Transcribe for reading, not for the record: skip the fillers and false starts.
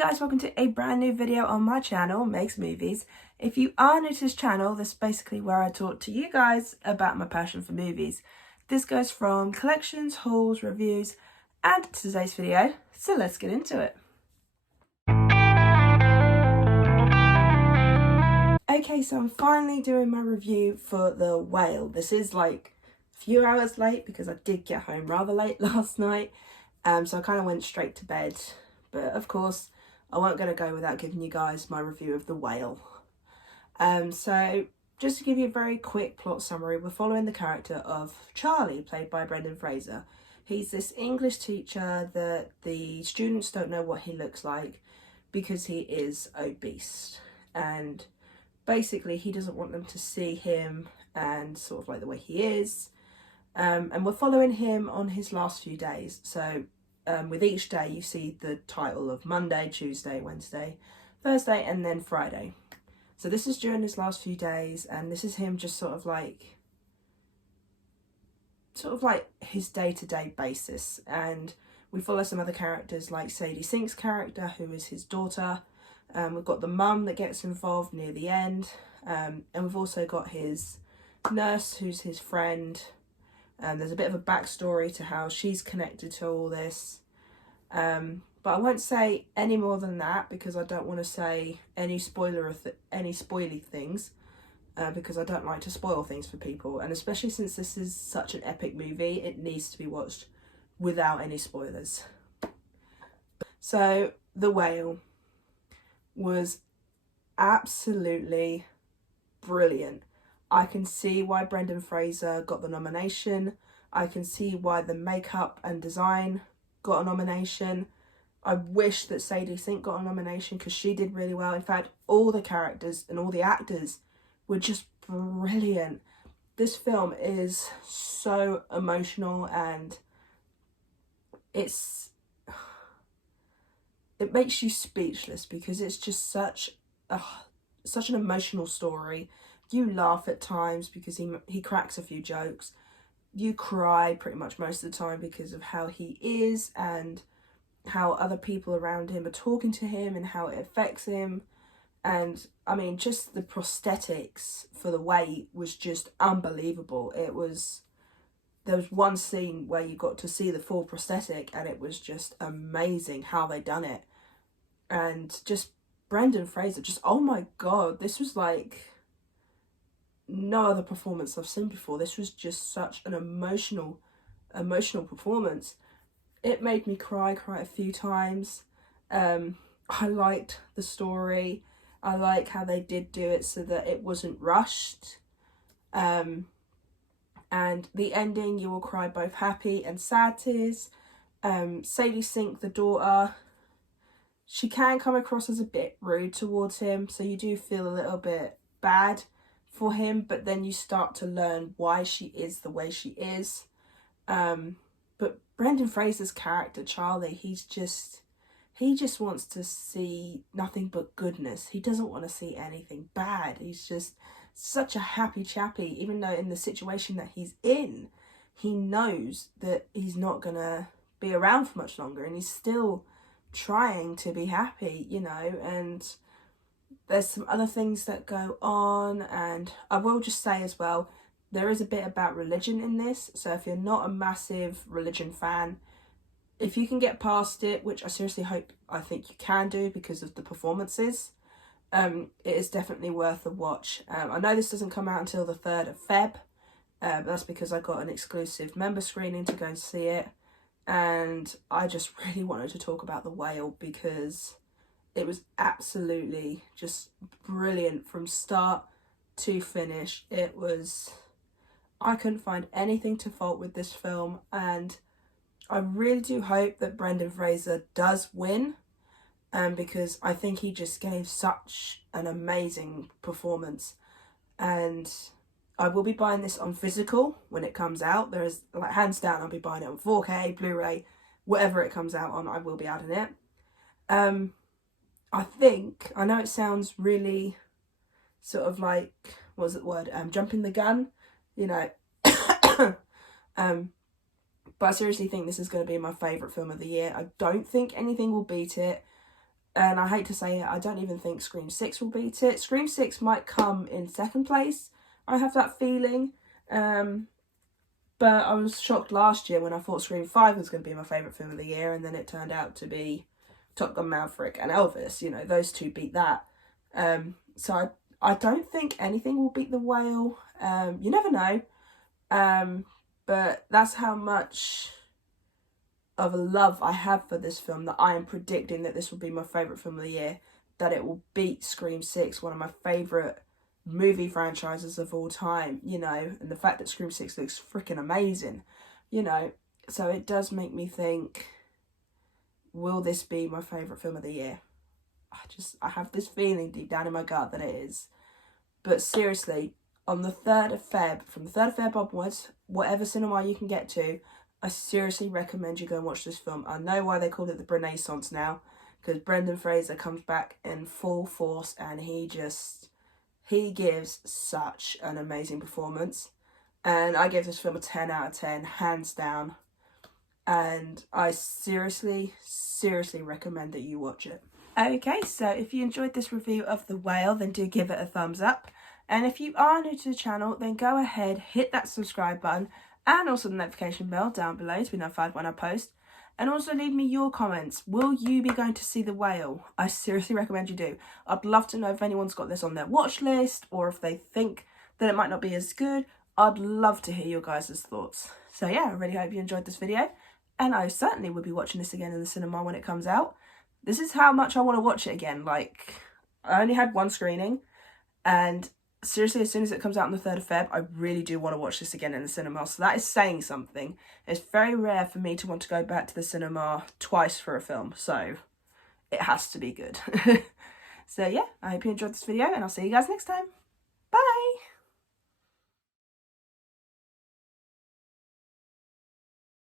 guys, welcome to a brand new video on my channel, Makes Movies. If you are new to this channel, this is basically where I talk to you guys about my passion for movies. This goes from collections, hauls, reviews, and today's video, so let's get into it. Okay, so I'm finally doing my review for The Whale. This is like a few hours late because I did get home rather late last night, so I kind of went straight to bed. But of course, I wasn't going to go without giving you guys my review of The Whale. So just to give you a very quick plot summary, we're following the character of Charlie, played by Brendan Fraser. He's this English teacher that the students don't know what he looks like because he is obese. And basically he doesn't want them to see him and sort of like the way he is. And we're following him on his last few days. So with each day you see the title of Monday, Tuesday, Wednesday, Thursday, and then Friday. So this is during his last few days, and this is him just sort of like his day-to-day basis. And we follow some other characters like Sadie Sink's character, who is his daughter. We've got the mum that gets involved near the end, and we've also got his nurse, who's his friend. There's a bit of a backstory to how she's connected to all this. But I won't say any more than that because I don't want to say any spoily things, because I don't like to spoil things for people. And especially since this is such an epic movie, it needs to be watched without any spoilers. So The Whale was absolutely brilliant. I can see why Brendan Fraser got the nomination. I can see why the makeup and design got a nomination. I wish that Sadie Sink got a nomination because she did really well. In fact, all the characters and all the actors were just brilliant. This film is so emotional, and it makes you speechless because it's just such an emotional story. You laugh at times because he cracks a few jokes. You cry pretty much most of the time because of how he is and how other people around him are talking to him and how it affects him. And I mean, just the prosthetics for the weight was just unbelievable. There was one scene where you got to see the full prosthetic, and it was just amazing how they done it. And just Brendan Fraser, just, oh my god, this was like no other performance I've seen before. This was just such an emotional performance. It made me cry a few times. I liked the story. I like how they did do it so that it wasn't rushed. And the ending, you will cry both happy and sad tears. Sadie Sink, the daughter, she can come across as a bit rude towards him, so you do feel a little bit bad for him, but then you start to learn why she is the way she is. But Brendan Fraser's character, Charlie, he just wants to see nothing but goodness. He doesn't want to see anything bad. He's just such a happy chappy, even though in the situation that he's in, he knows that he's not gonna be around for much longer, and he's still trying to be happy, you know. And there's some other things that go on, and I will just say as well, there is a bit about religion in this, so if you're not a massive religion fan, if you can get past it, which I think you can do because of the performances, it is definitely worth a watch. I know this doesn't come out until the 3rd of Feb, but that's because I got an exclusive member screening to go and see it, and I just really wanted to talk about The Whale because it was absolutely just brilliant from start to finish. I couldn't find anything to fault with this film, and I really do hope that Brendan Fraser does win, because I think he just gave such an amazing performance. And I will be buying this on physical when it comes out. There is, like, hands down, I'll be buying it on 4K, Blu-ray, whatever it comes out on, I will be adding it. I know it sounds really sort of like, what's the word, jumping the gun, you know, but I seriously think this is going to be my favourite film of the year. I don't think anything will beat it. And I hate to say it, I don't even think Scream 6 will beat it. Scream 6 might come in second place. I have that feeling. But I was shocked last year when I thought Scream 5 was going to be my favourite film of the year, and then it turned out to be Top Gun Maverick and Elvis. You know, those two beat that. So I don't think anything will beat The Whale. You never know. But that's how much of a love I have for this film, that I am predicting that this will be my favourite film of the year, that it will beat Scream 6, one of my favourite movie franchises of all time, you know, and the fact that Scream 6 looks freaking amazing, you know, so it does make me think, will this be my favourite film of the year? I have this feeling deep down in my gut that it is. But seriously, on the 3rd of Feb, from the 3rd of Feb onwards, whatever cinema you can get to, I seriously recommend you go and watch this film. I know why they called it the Renaissance now, because Brendan Fraser comes back in full force and he gives such an amazing performance. And I give this film a 10 out of 10, hands down. And I seriously recommend that you watch it. Okay, so if you enjoyed this review of The Whale, then do give it a thumbs up. And if you are new to the channel, then go ahead, hit that subscribe button, and also the notification bell down below to be notified when I post. And also leave me your comments. Will you be going to see The Whale? I seriously recommend you do. I'd love to know if anyone's got this on their watch list, or if they think that it might not be as good. I'd love to hear your guys' thoughts. So yeah, I really hope you enjoyed this video. And I certainly will be watching this again in the cinema when it comes out. This is how much I want to watch it again. Like, I only had one screening, and seriously, as soon as it comes out on the 3rd of Feb, I really do want to watch this again in the cinema. So that is saying something. It's very rare for me to want to go back to the cinema twice for a film. So it has to be good. So yeah, I hope you enjoyed this video, and I'll see you guys next time.